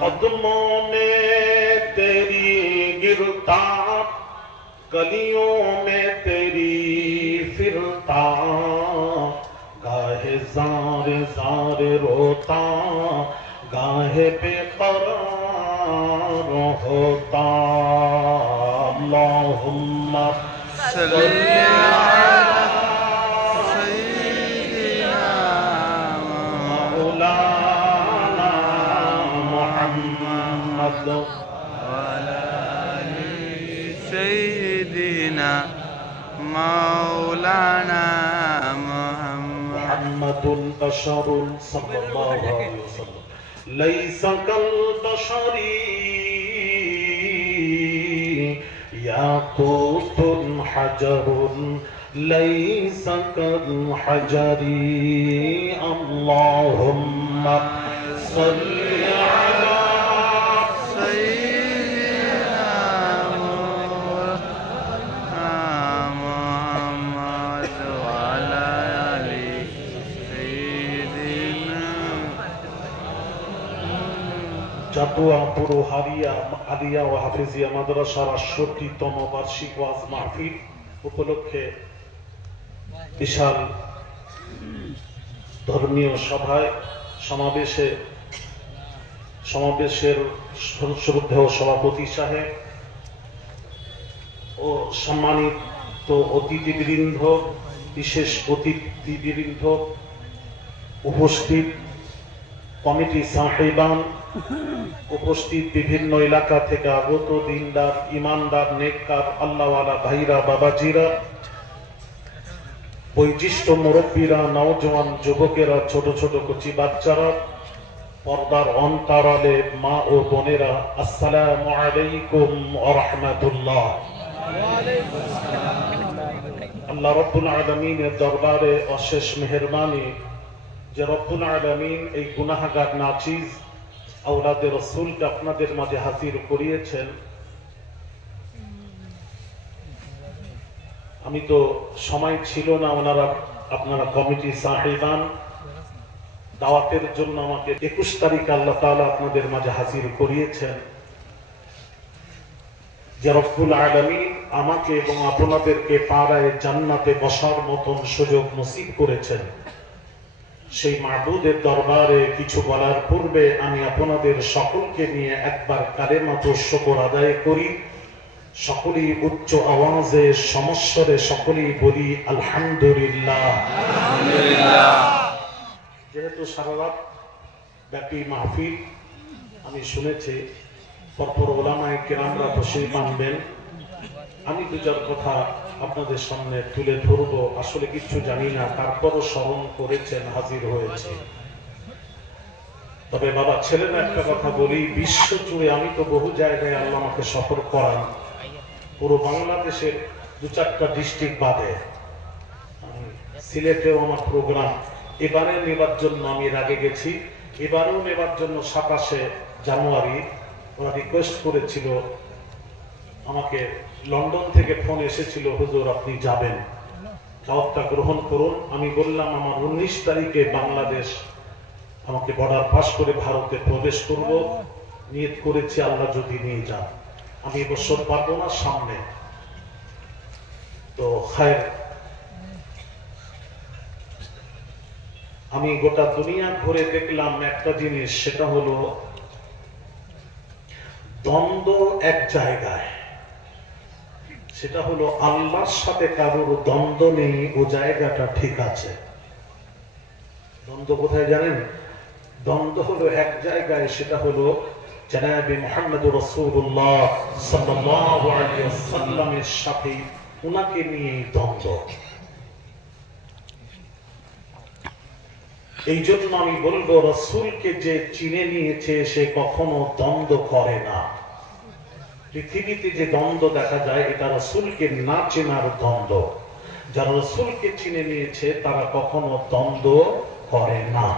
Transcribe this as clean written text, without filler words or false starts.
कदमों में तेरी गिरता, गलियों में तेरी फिरता, गाहे जार जार रोता, गाहे बेकरार होता। अल्लाहुम्मा सल्ली अला सय्यिदिना मौलाना मुहम्मद व अला आलि सय्यिदिना मौलाना मुहम्मदुन बशरुन सल्लल्लाहु अलैहि वसल्लम लैसा कल बशरी याक़ूतुन हजरुन लैसा कल हजरी। अल्लाहुम्मा सल्ली अला सय्यिदिना मुहम्मद व अला आलि सय्यिदिना। জাতুয়া পুরো হারিয়া আলিয়া ও হাফিজিয়া মাদ্রাসার ৬৮তম বার্ষিক ওয়াজ মাহফিল উপলক্ষে বিশাল ধর্মীয় সভায় সমাবেশের শ্রদ্ধেয় সভাপতি সাহেব ও সম্মানিত অতিথিবৃন্দ, বিশেষ অতিথিবৃন্দ, উপস্থিত কমিটি সাহেবান, উপস্থিত বিভিন্ন এলাকা থেকে আগত দিনদার ইমানদার নেককার আল্লাহওয়ালা ভাইরা বাবাজিরা, বয়োজ্যেষ্ঠ মুরব্বীরা, নওজওয়ান যুবকেরা, ছোট ছোট কচি বাচ্চারা, পর্দার অন্তরালে মা ও বোনেরা, আসসালামু আলাইকুম ওয়া রাহমাতুল্লাহ। আল্লাহ রাব্বুল আলামিনের দরবারে অশেষ মেহেরবানি যে রব্বুল আলামিন এই গুনাহগার নাচিজ আওলাদে রাসূলকে আপনাদের মাঝে হাজির করিয়েছেন। আমি তো সময় ছিল না, আপনারা কমিটি সাহেবান দাওয়াতের জন্য আমাকে ২১ তারিখ আল্লাহ তাআলা আপনাদের মাঝে হাজির করিয়েছেন। যে রব্বুল আলামিন আমাকে এবং আপনাদেরকে পাড়ায় জান্নাতে বসার মতন সুযোগ নসিব করেছেন, সেই মাবুদের দরবারে কিছু বলার পূর্বে আমি আপনাদের সকলকে নিয়ে একবার কালেমাতুশ শুকর আদায় করি। সকলেই উচ্চ আওয়াজে সমস্বরে সকলেই বলি আলহামদুলিল্লাহ। যেহেতু সারা রাত ব্যাপী মাহফিল আমি শুনেছি, পরপর ওলামায়ে কেরামরা তশরিফ আনবেন, আমি দুজার কথা আপনাদের সামনে তুলে ধরবো। আসলে কিছু জানি না, তারপরও স্মরণ করেছেন, হাজির হয়েছে। তবে বাবা ছেলেরা একটা কথা বলি, বিশ্ব জুড়ে আমি তো বহু জায়গায় আল্লাহ আমাকে সফর করান, পুরো বাংলাদেশের ২-৪টা ডিস্ট্রিক্ট বাদে। সিলেটেও আমার প্রোগ্রাম, এবারে নেবার জন্য আমি এর আগে গেছি, এবারেও নেবার জন্য ২৭শে জানুয়ারি ওরা রিকোয়েস্ট করেছিল আমাকে। লন্ডন থেকে ফোন এসেছিল, হুজুর আপনি যাবেন, দাওয়াতটা গ্রহণ করুন। আমি বললাম আমার ১৯ তারিখে বাংলাদেশ আমাকে বর্ডার পাস করে ভারতে প্রবেশ করব, নিয়ত করেছি আল্লাহ যদি নিয়ে যান। আমি এবছর পারবো না, সামনে। তো খায়ের, আমি গোটা দুনিয়া ঘুরে দেখলাম একটা জিনিস, সেটা হলো দ্বন্দ্ব এক জায়গায়, সেটা হলো আল্লাহর সাথে কারোর দ্বন্দ্ব নেই, ও জায়গাটা ঠিক আছে। দ্বন্দ্ব কোথায় জানেন? দ্বন্দ্ব হলো এক জায়গায়, সেটা হলো জনাবে মুহাম্মদুর রাসূলুল্লাহ সাল্লাল্লাহু আলাইহি ওয়াসাল্লামের সাথে উনাকে নিয়ে দ্বন্দ্ব। এই জন্য আমি বলবো, রাসূলকে যে চিনে নিয়েছে সে কখনো দ্বন্দ্ব করে না। পৃথিবীতে যে দ্বন্দ্ব দেখা যায় এটা রাসূলকে না চেনার দ্বন্দ্ব। যারা রাসূলকে চিনে নিয়েছে তারা কখনো দ্বন্দ্ব করে না।